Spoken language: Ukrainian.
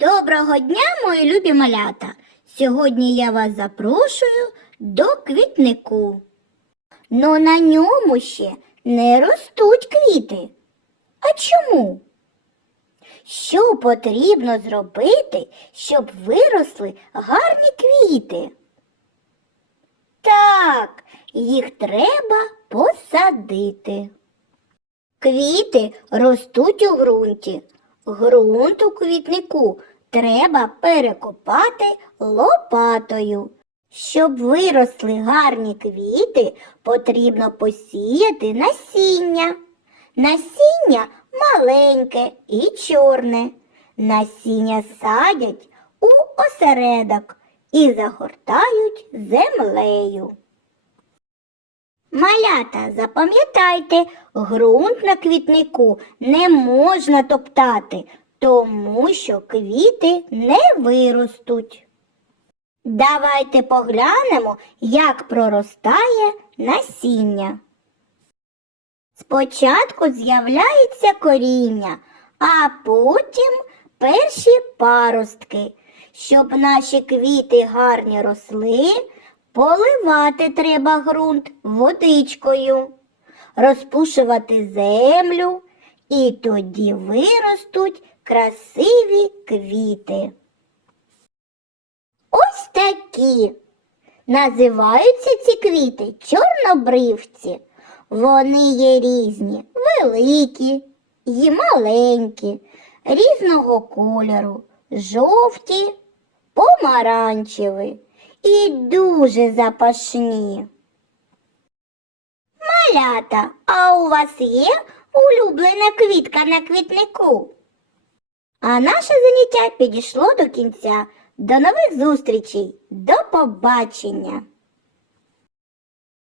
Доброго дня, мої любі малята! Сьогодні я вас запрошую до квітнику. Но на ньому ще не ростуть квіти. А чому? Що потрібно зробити, щоб виросли гарні квіти? Так, їх треба посадити. Квіти ростуть у ґрунті. Ґрунт у квітнику треба перекопати лопатою. Щоб виросли гарні квіти, потрібно посіяти насіння. Насіння маленьке і чорне. Насіння садять у осередок і загортають землею. Малята, запам'ятайте, ґрунт на квітнику не можна топтати, тому що квіти не виростуть. Давайте поглянемо, як проростає насіння. Спочатку з'являється коріння, а потім перші паростки. Щоб наші квіти гарні росли, поливати треба ґрунт водичкою, розпушувати землю, і тоді виростуть красиві квіти. Ось такі. Називаються ці квіти чорнобривці. Вони є різні, великі і маленькі, різного кольору, жовті, помаранчеві і дуже запашні. Малята, а у вас є улюблена квітка на квітнику? А наше заняття підійшло до кінця. До нових зустрічей. До побачення!